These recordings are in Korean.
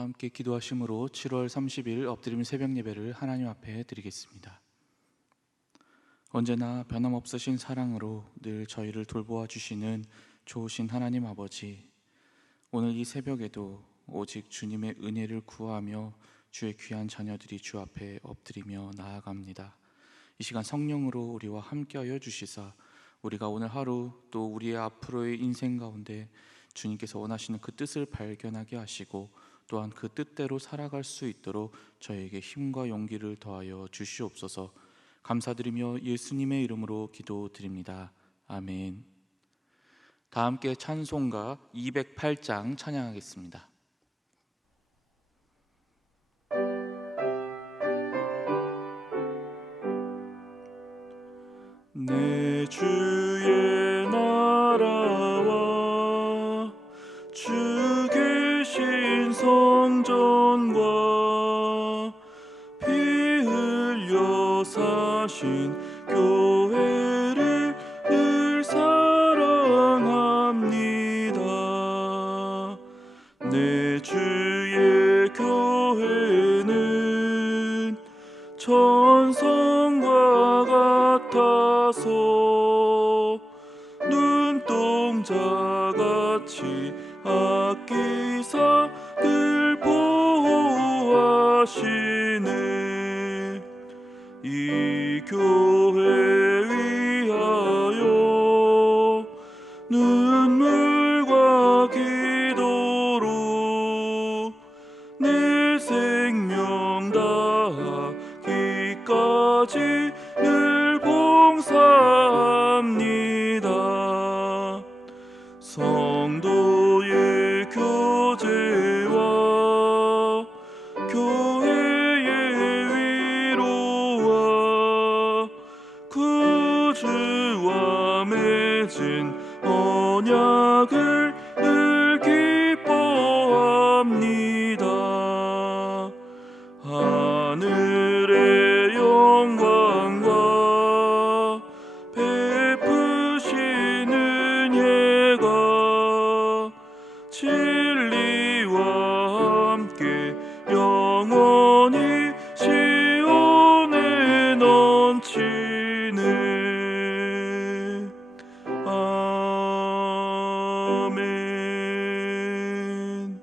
다 함께 기도하심으로 7월 30일 엎드림 새벽 예배를 하나님 앞에 드리겠습니다. 언제나 변함없으신 사랑으로 늘 저희를 돌보아 주시는 좋으신 하나님 아버지, 오늘 이 새벽에도 오직 주님의 은혜를 구하며 주의 귀한 자녀들이 주 앞에 엎드리며 나아갑니다. 이 시간 성령으로 우리와 함께하여 주시사 우리가 오늘 하루 또 우리의 앞으로의 인생 가운데 주님께서 원하시는 그 뜻을 발견하게 하시고 또한 그 뜻대로 살아갈 수 있도록 저에게 힘과 용기를 더하여 주시옵소서. 감사드리며 예수님의 이름으로 기도드립니다. 아멘. 다 함께 찬송가 208장 찬양하겠습니다. 내 주의 나라와 주 계신 성전과 피 흘려 사신 교회를 늘 사랑합니다. 내 주의 교회는 천성과 같아서 눈동자같이 아끼사 늘 보호하시네. 이 교회 위하여 눈물과 기도로 내 생명 다하기까지 늘 봉사합니다. 성도의 교제와 교회의 위로와 구주와 맺은 언약을 늘 기뻐합니다. 하늘의 영광과 베푸시는 예가 진리와 함께 영원히 시온에 넘치네. 아멘.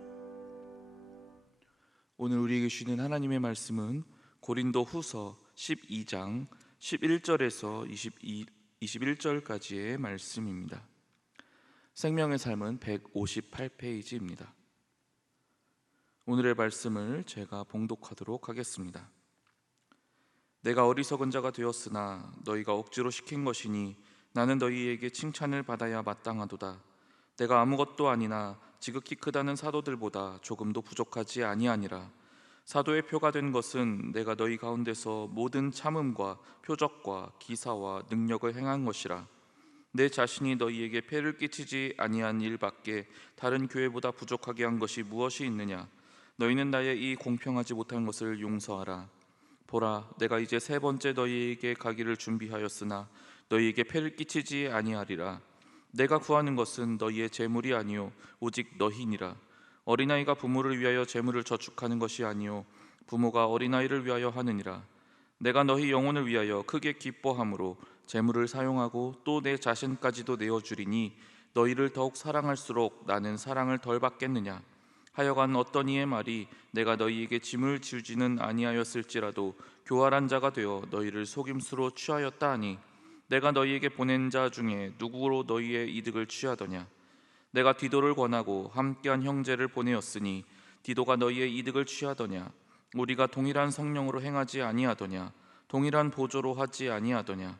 오늘 우리에게 주시는 하나님의 말씀은 고린도 후서 12장 11절에서 21절까지의 말씀입니다. 생명의 삶은 158페이지입니다. 오늘의 말씀을 제가 봉독하도록 하겠습니다. 내가 어리석은 자가 되었으나 너희가 억지로 시킨 것이니 나는 너희에게 칭찬을 받아야 마땅하도다. 내가 아무것도 아니나 지극히 크다는 사도들보다 조금도 부족하지 아니하니라. 사도의 표가 된 것은 내가 너희 가운데서 모든 참음과 표적과 기사와 능력을 행한 것이라. 내 자신이 너희에게 폐를 끼치지 아니한 일밖에 다른 교회보다 부족하게 한 것이 무엇이 있느냐. 너희는 나의 이 공평하지 못한 것을 용서하라. 보라, 내가 이제 세 번째 너희에게 가기를 준비하였으나 너희에게 폐를 끼치지 아니하리라. 내가 구하는 것은 너희의 재물이 아니요 오직 너희니라. 어린아이가 부모를 위하여 재물을 저축하는 것이 아니요 부모가 어린아이를 위하여 하느니라. 내가 너희 영혼을 위하여 크게 기뻐함으로 재물을 사용하고 또 내 자신까지도 내어주리니 너희를 더욱 사랑할수록 나는 사랑을 덜 받겠느냐. 하여간 어떤 이의 말이 내가 너희에게 짐을 주지는 아니하였을지라도 교활한 자가 되어 너희를 속임수로 취하였다 하니 내가 너희에게 보낸 자 중에 누구로 너희의 이득을 취하더냐. 내가 디도를 권하고 함께한 형제를 보내었으니 디도가 너희의 이득을 취하더냐. 우리가 동일한 성령으로 행하지 아니하더냐. 동일한 보조로 하지 아니하더냐.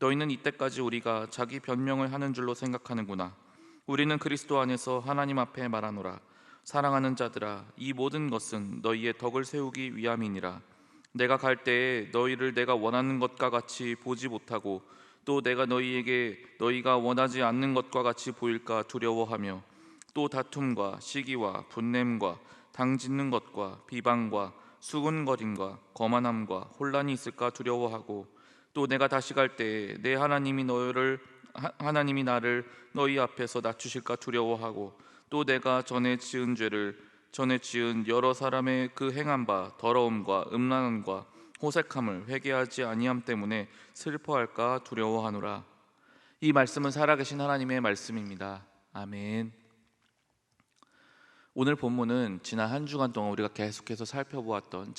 너희는 이때까지 우리가 자기 변명을 하는 줄로 생각하는구나. 우리는 그리스도 안에서 하나님 앞에 말하노라. 사랑하는 자들아, 이 모든 것은 너희의 덕을 세우기 위함이니라. 내가 갈 때에 너희를 내가 원하는 것과 같이 보지 못하고 또 내가 너희에게 너희가 원하지 않는 것과 같이 보일까 두려워하며 또 다툼과 시기와 분냄과 당짓는 것과 비방과 수군거림과 거만함과 혼란이 있을까 두려워하고 또 내가 다시 갈 때에 내 하나님이 나를 너희 앞에서 낮추실까 두려워하고 또 내가 전에 지은 죄를 전에 지은 여러 사람의 그 행한 바 더러움과 음란함과 호색함을 회개하지 아니함 때문에 슬퍼할까 두려워하노라. 이 말씀은 살아계신 하나님의 말씀입니다. 아멘. 오늘 본문은 지난 한 주간 동안 우리가 계속해서 살펴보았던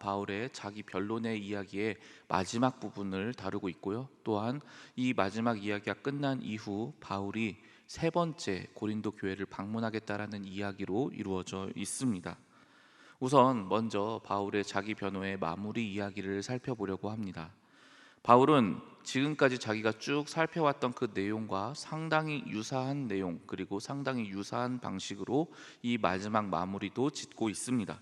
바울의 자기 변론의 이야기의 마지막 부분을 다루고 있고요. 또한 이 마지막 이야기가 끝난 이후 바울이 세 번째 고린도 교회를 방문하겠다라는 이야기로 이루어져 있습니다. 우선 먼저 바울의 자기 변호의 마무리 이야기를 살펴보려고 합니다. 바울은 지금까지 자기가 쭉 살펴왔던 그 내용과 상당히 유사한 내용, 그리고 상당히 유사한 방식으로 이 마지막 마무리도 짓고 있습니다.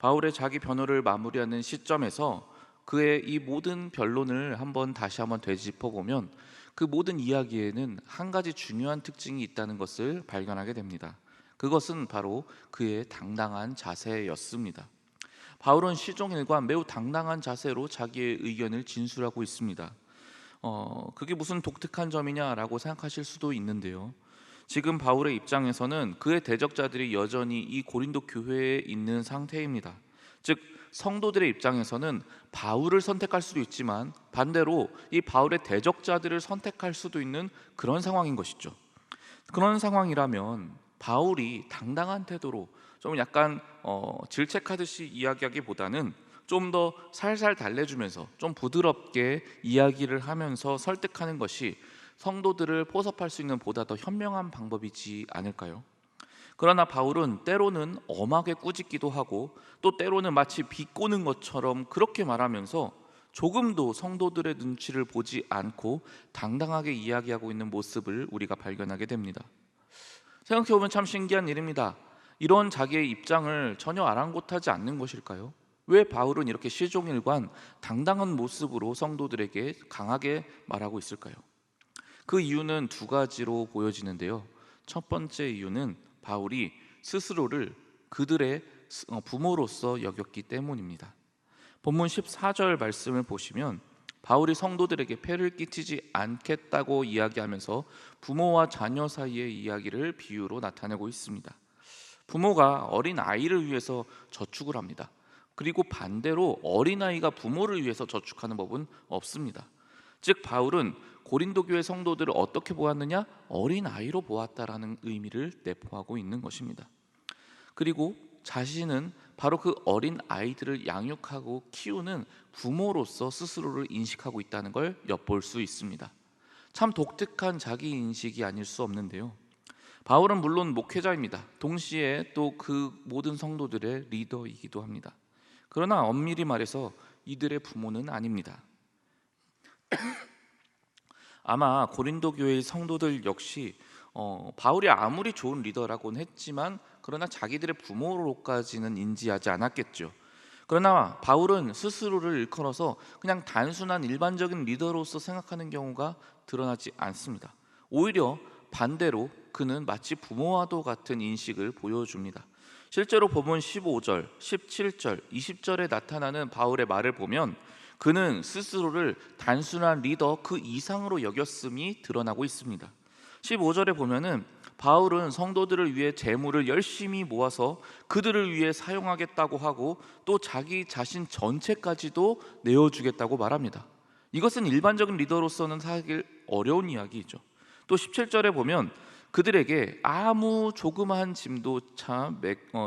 바울의 자기 변호를 마무리하는 시점에서 그의 이 모든 변론을 다시 한번 되짚어 보면 그 모든 이야기에는 한 가지 중요한 특징이 있다는 것을 발견하게 됩니다. 그것은 바로 그의 당당한 자세였습니다. 바울은 시종일관 매우 당당한 자세로 자기의 의견을 진술하고 있습니다. 그게 무슨 독특한 점이냐라고 생각하실 수도 있는데요. 지금 바울의 입장에서는 그의 대적자들이 여전히 이 고린도 교회에 있는 상태입니다. 즉 성도들의 입장에서는 바울을 선택할 수도 있지만 반대로 이 바울의 대적자들을 선택할 수도 있는 그런 상황인 것이죠. 그런 상황이라면 바울이 당당한 태도로 좀 약간 질책하듯이 이야기하기보다는 좀 더 살살 달래주면서 좀 부드럽게 이야기를 하면서 설득하는 것이 성도들을 포섭할 수 있는 보다 더 현명한 방법이지 않을까요? 그러나 바울은 때로는 엄하게 꾸짖기도 하고 또 때로는 마치 비꼬는 것처럼 그렇게 말하면서 조금도 성도들의 눈치를 보지 않고 당당하게 이야기하고 있는 모습을 우리가 발견하게 됩니다. 생각해보면 참 신기한 일입니다. 이런 자기의 입장을 전혀 아랑곳하지 않는 것일까요? 왜 바울은 이렇게 시종일관 당당한 모습으로 성도들에게 강하게 말하고 있을까요? 그 이유는 두 가지로 보여지는데요. 첫 번째 이유는 바울이 스스로를 그들의 부모로서 여겼기 때문입니다. 본문 14절 말씀을 보시면 바울이 성도들에게 폐를 끼치지 않겠다고 이야기하면서 부모와 자녀 사이의 이야기를 비유로 나타내고 있습니다. 부모가 어린 아이를 위해서 저축을 합니다. 그리고 반대로 어린아이가 부모를 위해서 저축하는 법은 없습니다. 즉 바울은 고린도 교회 성도들을 어떻게 보았느냐? 어린아이로 보았다라는 의미를 내포하고 있는 것입니다. 그리고 자신은 바로 그 어린 아이들을 양육하고 키우는 부모로서 스스로를 인식하고 있다는 걸 엿볼 수 있습니다. 참 독특한 자기 인식이 아닐 수 없는데요. 바울은 물론 목회자입니다. 동시에 또 그 모든 성도들의 리더이기도 합니다. 그러나 엄밀히 말해서 이들의 부모는 아닙니다. 아마 고린도 교회의 성도들 역시 바울이 아무리 좋은 리더라고는 했지만 그러나 자기들의 부모로까지는 인지하지 않았겠죠. 그러나 바울은 스스로를 일컬어서 그냥 단순한 일반적인 리더로서 생각하는 경우가 드러나지 않습니다. 오히려 반대로 그는 마치 부모와도 같은 인식을 보여줍니다. 실제로 본문 15절, 17절, 20절에 나타나는 바울의 말을 보면 그는 스스로를 단순한 리더 그 이상으로 여겼음이 드러나고 있습니다. 15절에 보면은 바울은 성도들을 위해 재물을 열심히 모아서 그들을 위해 사용하겠다고 하고 또 자기 자신 전체까지도 내어주겠다고 말합니다. 이것은 일반적인 리더로서는 하기 어려운 이야기이죠. 또 17절에 보면 그들에게 아무 조그마한 짐도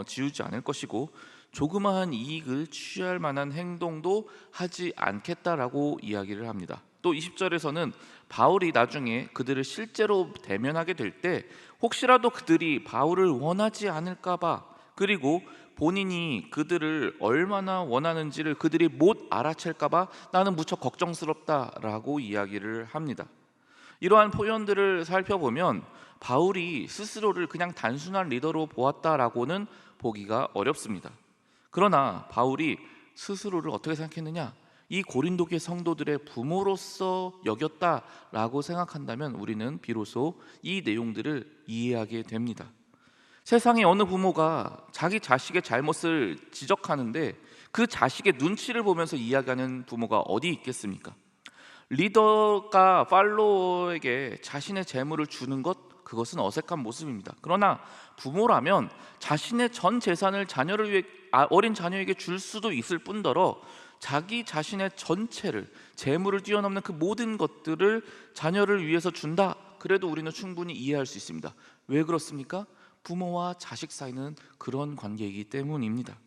지우지 않을 것이고 조그마한 이익을 취할 만한 행동도 하지 않겠다라고 이야기를 합니다. 또 20절에서는 바울이 나중에 그들을 실제로 대면하게 될 때 혹시라도 그들이 바울을 원하지 않을까 봐, 그리고 본인이 그들을 얼마나 원하는지를 그들이 못 알아챌까 봐 나는 무척 걱정스럽다라고 이야기를 합니다. 이러한 표현들을 살펴보면 바울이 스스로를 그냥 단순한 리더로 보았다라고는 보기가 어렵습니다. 그러나 바울이 스스로를 어떻게 생각했느냐? 이 고린도교회 성도들의 부모로서 여겼다라고 생각한다면 우리는 비로소 이 내용들을 이해하게 됩니다. 세상에 어느 부모가 자기 자식의 잘못을 지적하는데 그 자식의 눈치를 보면서 이야기하는 부모가 어디 있겠습니까? 리더가 팔로워에게 자신의 재물을 주는 것, 그것은 어색한 모습입니다. 그러나 부모라면 자신의 전 재산을 자녀를 위해 어린 자녀에게 줄 수도 있을 뿐더러 자기 자신의 전체를, 재물을 뛰어넘는 그 모든 것들을 자녀를 위해서 준다. 그래도 우리는 충분히 이해할 수 있습니다. 왜 그렇습니까? 부모와 자식 사이는 그런 관계이기 때문입니다.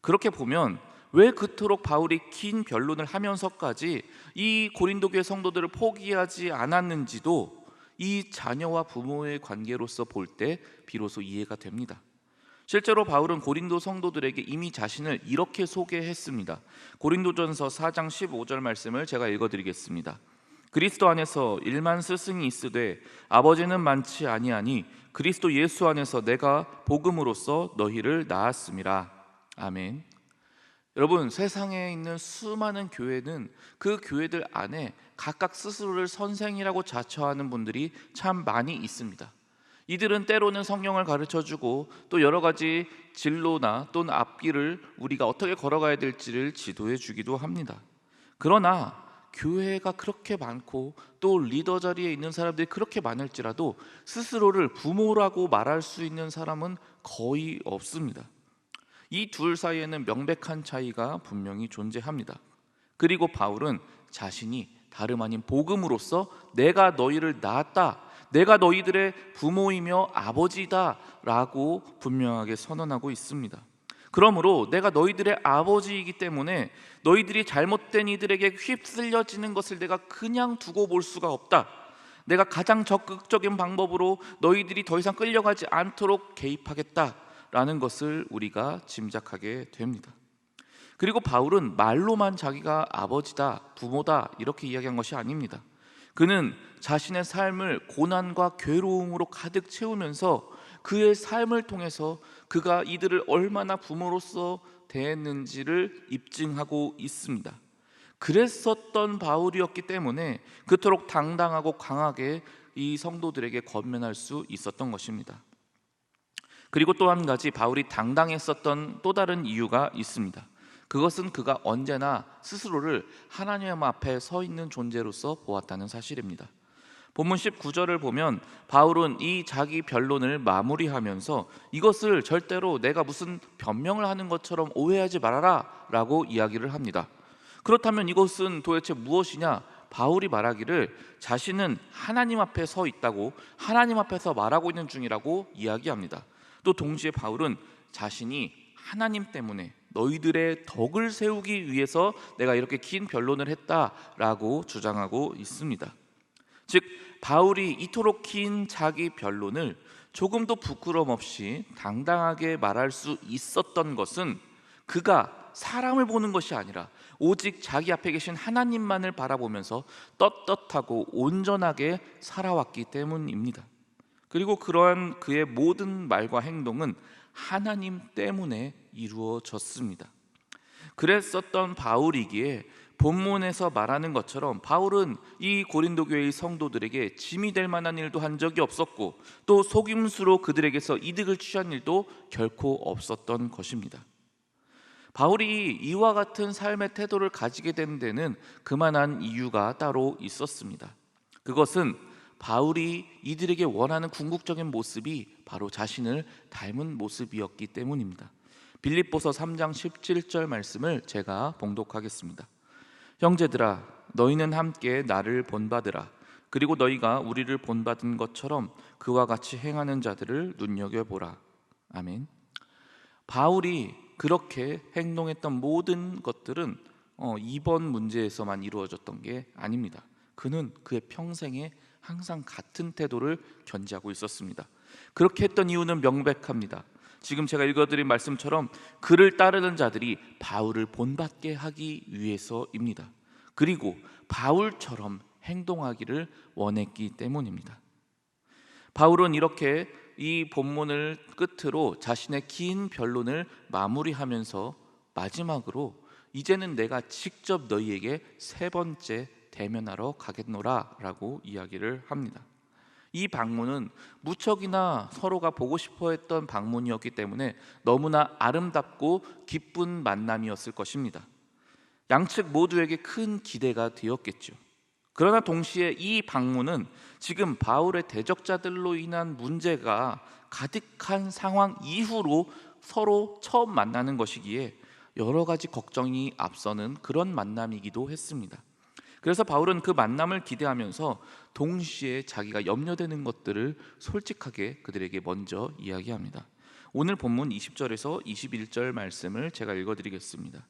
그렇게 보면 왜 그토록 바울이 긴 변론을 하면서까지 이 고린도 교회 성도들을 포기하지 않았는지도 이 자녀와 부모의 관계로서 볼 때 비로소 이해가 됩니다. 실제로 바울은 고린도 성도들에게 이미 자신을 이렇게 소개했습니다. 고린도전서 4장 15절 말씀을 제가 읽어드리겠습니다. 그리스도 안에서 일만 스승이 있으되 아버지는 많지 아니하니 그리스도 예수 안에서 내가 복음으로써 너희를 낳았음이라. 아멘. 여러분, 세상에 있는 수많은 교회는 그 교회들 안에 각각 스스로를 선생이라고 자처하는 분들이 참 많이 있습니다. 이들은 때로는 성경을 가르쳐주고 또 여러 가지 진로나 또는 앞길을 우리가 어떻게 걸어가야 될지를 지도해 주기도 합니다. 그러나 교회가 그렇게 많고 또 리더 자리에 있는 사람들이 그렇게 많을지라도 스스로를 부모라고 말할 수 있는 사람은 거의 없습니다. 이 둘 사이에는 명백한 차이가 분명히 존재합니다. 그리고 바울은 자신이 다름 아닌 복음으로써 내가 너희를 낳았다, 내가 너희들의 부모이며 아버지다 라고 분명하게 선언하고 있습니다. 그러므로 내가 너희들의 아버지이기 때문에 너희들이 잘못된 이들에게 휩쓸려지는 것을 내가 그냥 두고 볼 수가 없다. 내가 가장 적극적인 방법으로 너희들이 더 이상 끌려가지 않도록 개입하겠다라는 것을 우리가 짐작하게 됩니다. 그리고 바울은 말로만 자기가 아버지다, 부모다 이렇게 이야기한 것이 아닙니다. 그는 자신의 삶을 고난과 괴로움으로 가득 채우면서 그의 삶을 통해서 그가 이들을 얼마나 부모로서 대했는지를 입증하고 있습니다. 그랬었던 바울이었기 때문에 그토록 당당하고 강하게 이 성도들에게 권면할 수 있었던 것입니다. 그리고 또 한 가지 바울이 당당했었던 또 다른 이유가 있습니다. 그것은 그가 언제나 스스로를 하나님 앞에 서 있는 존재로서 보았다는 사실입니다. 본문 19절을 보면 바울은 이 자기 변론을 마무리하면서 이것을 절대로 내가 무슨 변명을 하는 것처럼 오해하지 말아라 라고 이야기를 합니다. 그렇다면 이것은 도대체 무엇이냐? 바울이 말하기를 자신은 하나님 앞에 서 있다고, 하나님 앞에서 말하고 있는 중이라고 이야기합니다. 또 동시에 바울은 자신이 하나님 때문에 너희들의 덕을 세우기 위해서 내가 이렇게 긴 변론을 했다라고 주장하고 있습니다. 즉 바울이 이토록 긴 자기 변론을 조금도 부끄럼 없이 당당하게 말할 수 있었던 것은 그가 사람을 보는 것이 아니라 오직 자기 앞에 계신 하나님만을 바라보면서 떳떳하고 온전하게 살아왔기 때문입니다. 그리고 그러한 그의 모든 말과 행동은 하나님 때문에 이루어졌습니다. 그랬었던 바울이기에 본문에서 말하는 것처럼 바울은 이 고린도 교회의 성도들에게 짐이 될 만한 일도 한 적이 없었고 또 속임수로 그들에게서 이득을 취한 일도 결코 없었던 것입니다. 바울이 이와 같은 삶의 태도를 가지게 된 데는 그만한 이유가 따로 있었습니다. 그것은 바울이 이들에게 원하는 궁극적인 모습이 바로 자신을 닮은 모습이었기 때문입니다. 빌립보서 3장 17절 말씀을 제가 봉독하겠습니다. 형제들아 너희는 함께 나를 본받으라. 그리고 너희가 우리를 본받은 것처럼 그와 같이 행하는 자들을 눈여겨보라. 아멘. 바울이 그렇게 행동했던 모든 것들은 이번 문제에서만 이루어졌던 게 아닙니다. 그는 그의 평생에 항상 같은 태도를 견지하고 있었습니다. 그렇게 했던 이유는 명백합니다. 지금 제가 읽어드린 말씀처럼 그를 따르는 자들이 바울을 본받게 하기 위해서입니다. 그리고 바울처럼 행동하기를 원했기 때문입니다. 바울은 이렇게 이 본문을 끝으로 자신의 긴 변론을 마무리하면서 마지막으로 이제는 내가 직접 너희에게 세 번째 대면하러 가겠노라 라고 이야기를 합니다. 이 방문은 무척이나 서로가 보고 싶어 했던 방문이었기 때문에 너무나 아름답고 기쁜 만남이었을 것입니다. 양측 모두에게 큰 기대가 되었겠죠. 그러나 동시에 이 방문은 지금 바울의 대적자들로 인한 문제가 가득한 상황 이후로 서로 처음 만나는 것이기에 여러 가지 걱정이 앞서는 그런 만남이기도 했습니다. 그래서 바울은 그 만남을 기대하면서 동시에 자기가 염려되는 것들을 솔직하게 그들에게 먼저 이야기합니다. 오늘 본문 20절에서 21절 말씀을 제가 읽어드리겠습니다.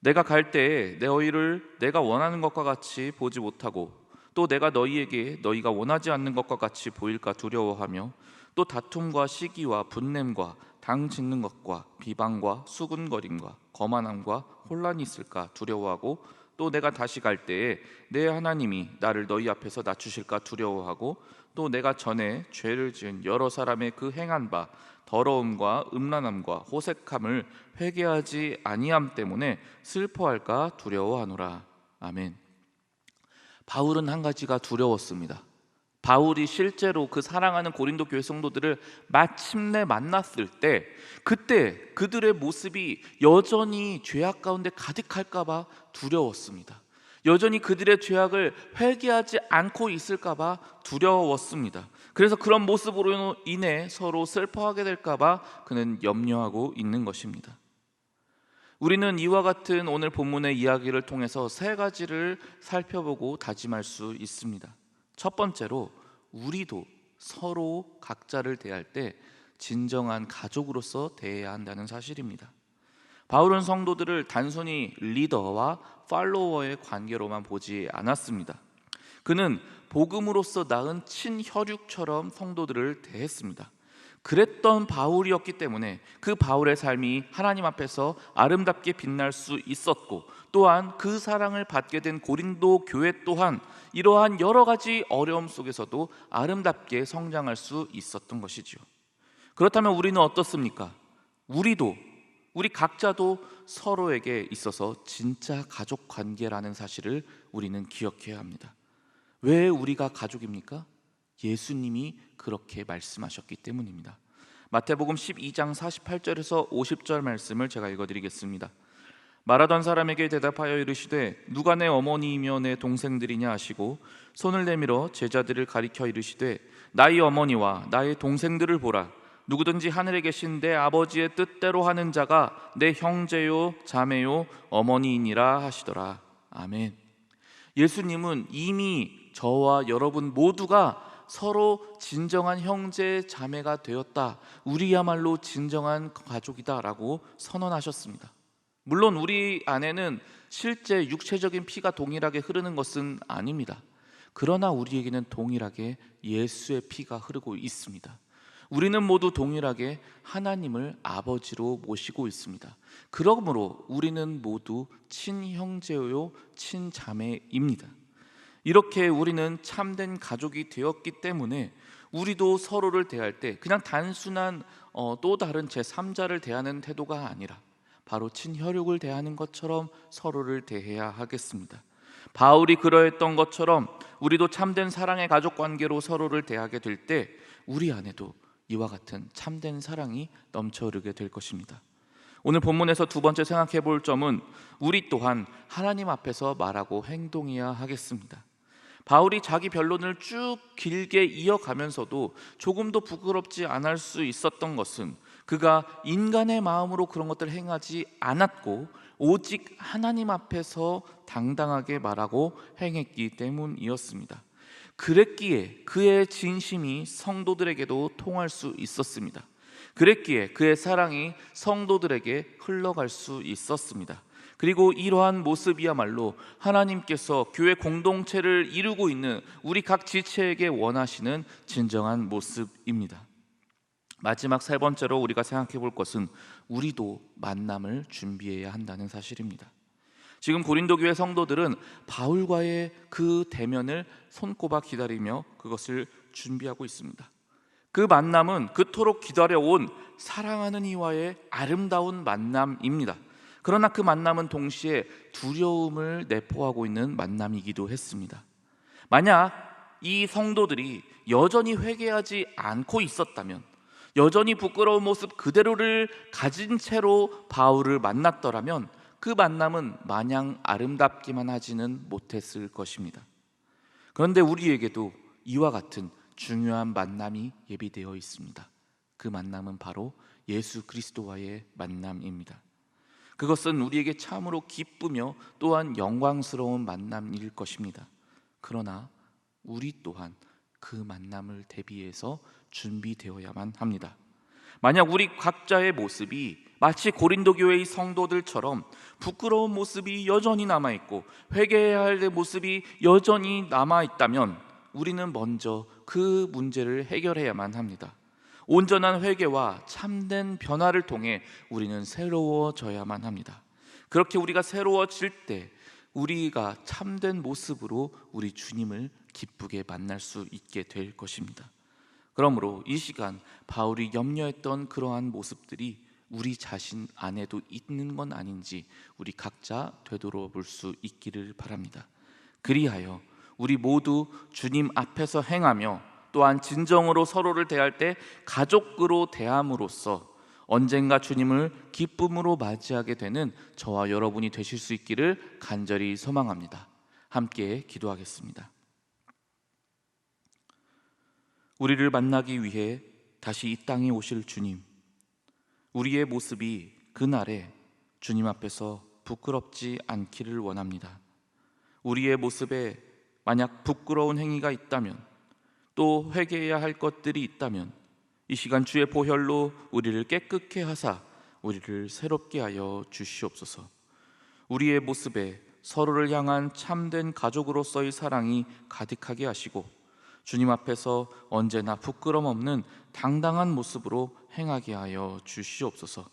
내가 갈 때에 너희를 내가 원하는 것과 같이 보지 못하고 또 내가 너희에게 너희가 원하지 않는 것과 같이 보일까 두려워하며 또 다툼과 시기와 분냄과 당 짓는 것과 비방과 수군거림과 거만함과 혼란이 있을까 두려워하고 또 내가 다시 갈 때에 내 하나님이 나를 너희 앞에서 낮추실까 두려워하고 또 내가 전에 죄를 지은 여러 사람의 그 행한 바 더러움과 음란함과 호색함을 회개하지 아니함 때문에 슬퍼할까 두려워하노라. 아멘. 바울은 한 가지가 두려웠습니다. 바울이 실제로 그 사랑하는 고린도 교회 성도들을 마침내 만났을 때 그때 그들의 모습이 여전히 죄악 가운데 가득할까 봐 두려웠습니다. 여전히 그들의 죄악을 회개하지 않고 있을까 봐 두려웠습니다. 그래서 그런 모습으로 인해 서로 슬퍼하게 될까 봐 그는 염려하고 있는 것입니다. 우리는 이와 같은 오늘 본문의 이야기를 통해서 세 가지를 살펴보고 다짐할 수 있습니다. 첫 번째로 우리도 서로 각자를 대할 때 진정한 가족으로서 대해야 한다는 사실입니다. 바울은 성도들을 단순히 리더와 팔로워의 관계로만 보지 않았습니다. 그는 복음으로서 낳은 친혈육처럼 성도들을 대했습니다. 그랬던 바울이었기 때문에 그 바울의 삶이 하나님 앞에서 아름답게 빛날 수 있었고 또한 그 사랑을 받게 된 고린도 교회 또한 이러한 여러 가지 어려움 속에서도 아름답게 성장할 수 있었던 것이지요. 그렇다면 우리는 어떻습니까? 우리 각자도 서로에게 있어서 진짜 가족 관계라는 사실을 우리는 기억해야 합니다. 왜 우리가 가족입니까? 예수님이 그렇게 말씀하셨기 때문입니다. 마태복음 12장 48절에서 50절 말씀을 제가 읽어드리겠습니다. 말하던 사람에게 대답하여 이르시되 누가 내 어머니이며 내 동생들이냐 하시고 손을 내밀어 제자들을 가리켜 이르시되 나의 어머니와 나의 동생들을 보라. 누구든지 하늘에 계신 내 아버지의 뜻대로 하는 자가 내 형제요 자매요 어머니이니라 하시더라. 아멘. 예수님은 이미 저와 여러분 모두가 서로 진정한 형제 자매가 되었다, 우리야말로 진정한 가족이다 라고 선언하셨습니다. 물론 우리 안에는 실제 육체적인 피가 동일하게 흐르는 것은 아닙니다. 그러나 우리에게는 동일하게 예수의 피가 흐르고 있습니다. 우리는 모두 동일하게 하나님을 아버지로 모시고 있습니다. 그러므로 우리는 모두 친형제요 친자매입니다. 이렇게 우리는 참된 가족이 되었기 때문에 우리도 서로를 대할 때 그냥 단순한 또 다른 제3자를 대하는 태도가 아니라 바로 친혈육을 대하는 것처럼 서로를 대해야 하겠습니다. 바울이 그러했던 것처럼 우리도 참된 사랑의 가족 관계로 서로를 대하게 될 때 우리 안에도 이와 같은 참된 사랑이 넘쳐 흐르게 될 것입니다. 오늘 본문에서 두 번째 생각해 볼 점은 우리 또한 하나님 앞에서 말하고 행동해야 하겠습니다. 바울이 자기 변론을 쭉 길게 이어가면서도 조금도 부끄럽지 않을 수 있었던 것은 그가 인간의 마음으로 그런 것들을 행하지 않았고 오직 하나님 앞에서 당당하게 말하고 행했기 때문이었습니다. 그랬기에 그의 진심이 성도들에게도 통할 수 있었습니다. 그랬기에 그의 사랑이 성도들에게 흘러갈 수 있었습니다. 그리고 이러한 모습이야말로 하나님께서 교회 공동체를 이루고 있는 우리 각 지체에게 원하시는 진정한 모습입니다. 마지막 세 번째로 우리가 생각해 볼 것은 우리도 만남을 준비해야 한다는 사실입니다. 지금 고린도 교회 성도들은 바울과의 그 대면을 손꼽아 기다리며 그것을 준비하고 있습니다. 그 만남은 그토록 기다려온 사랑하는 이와의 아름다운 만남입니다. 그러나 그 만남은 동시에 두려움을 내포하고 있는 만남이기도 했습니다. 만약 이 성도들이 여전히 회개하지 않고 있었다면, 여전히 부끄러운 모습 그대로를 가진 채로 바울을 만났더라면 그 만남은 마냥 아름답기만 하지는 못했을 것입니다. 그런데 우리에게도 이와 같은 중요한 만남이 예비되어 있습니다. 그 만남은 바로 예수 그리스도와의 만남입니다. 그것은 우리에게 참으로 기쁘며 또한 영광스러운 만남일 것입니다. 그러나 우리 또한 그 만남을 대비해서 준비되어야만 합니다. 만약 우리 각자의 모습이 마치 고린도 교회의 성도들처럼 부끄러운 모습이 여전히 남아있고 회개해야 할 모습이 여전히 남아있다면 우리는 먼저 그 문제를 해결해야만 합니다. 온전한 회개와 참된 변화를 통해 우리는 새로워져야만 합니다. 그렇게 우리가 새로워질 때 우리가 참된 모습으로 우리 주님을 기쁘게 만날 수 있게 될 것입니다. 그러므로 이 시간 바울이 염려했던 그러한 모습들이 우리 자신 안에도 있는 건 아닌지 우리 각자 되돌아볼 수 있기를 바랍니다. 그리하여 우리 모두 주님 앞에서 행하며 또한 진정으로 서로를 대할 때 가족으로 대함으로써 언젠가 주님을 기쁨으로 맞이하게 되는 저와 여러분이 되실 수 있기를 간절히 소망합니다. 함께 기도하겠습니다. 우리를 만나기 위해 다시 이 땅에 오실 주님, 우리의 모습이 그날에 주님 앞에서 부끄럽지 않기를 원합니다. 우리의 모습에 만약 부끄러운 행위가 있다면, 또 회개해야 할 것들이 있다면 이 시간 주의 보혈로 우리를 깨끗게 하사 우리를 새롭게 하여 주시옵소서. 우리의 모습에 서로를 향한 참된 가족으로서의 사랑이 가득하게 하시고 주님 앞에서 언제나 부끄럼 없는 당당한 모습으로 행하게 하여 주시옵소서.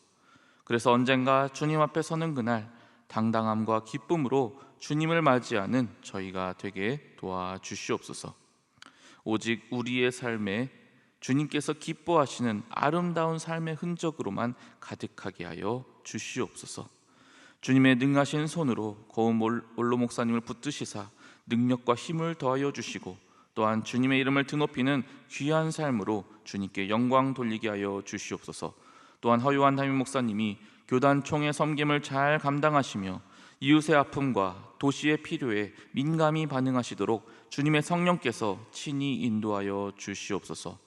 그래서 언젠가 주님 앞에 서는 그날 당당함과 기쁨으로 주님을 맞이하는 저희가 되게 도와주시옵소서. 오직 우리의 삶에 주님께서 기뻐하시는 아름다운 삶의 흔적으로만 가득하게 하여 주시옵소서. 주님의 능하신 손으로 고운 원로 목사님을 붙드시사 능력과 힘을 더하여 주시고 또한 주님의 이름을 드높이는 귀한 삶으로 주님께 영광 돌리게 하여 주시옵소서. 또한 허요한 담임 목사님이 교단 총회 섬김을 잘 감당하시며 이웃의 아픔과 도시의 필요에 민감히 반응하시도록 주님의 성령께서 친히 인도하여 주시옵소서.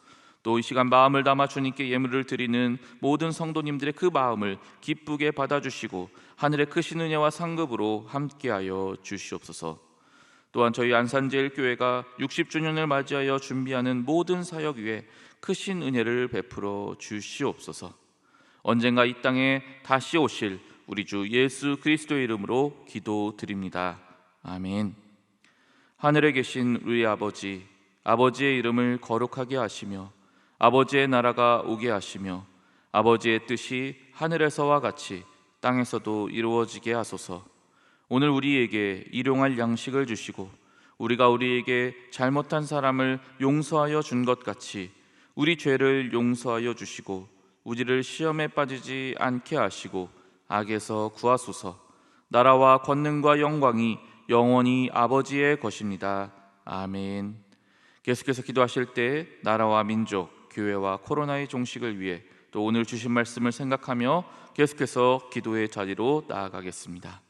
또 이 시간 마음을 담아 주님께 예물을 드리는 모든 성도님들의 그 마음을 기쁘게 받아주시고 하늘의 크신 은혜와 상급으로 함께하여 주시옵소서. 또한 저희 안산제일교회가 60주년을 맞이하여 준비하는 모든 사역 위에 크신 은혜를 베풀어 주시옵소서. 언젠가 이 땅에 다시 오실 우리 주 예수 그리스도의 이름으로 기도드립니다. 아멘. 하늘에 계신 우리 아버지, 아버지의 이름을 거룩하게 하시며 아버지의 나라가 오게 하시며 아버지의 뜻이 하늘에서와 같이 땅에서도 이루어지게 하소서. 오늘 우리에게 일용할 양식을 주시고 우리가 우리에게 잘못한 사람을 용서하여 준 것 같이 우리 죄를 용서하여 주시고 우리를 시험에 빠지지 않게 하시고 악에서 구하소서. 나라와 권능과 영광이 영원히 아버지의 것입니다. 아멘. 계속해서 기도하실 때 나라와 민족, 교회와 코로나의 종식을 위해 또 오늘 주신 말씀을 생각하며 계속해서 기도의 자리로 나아가겠습니다.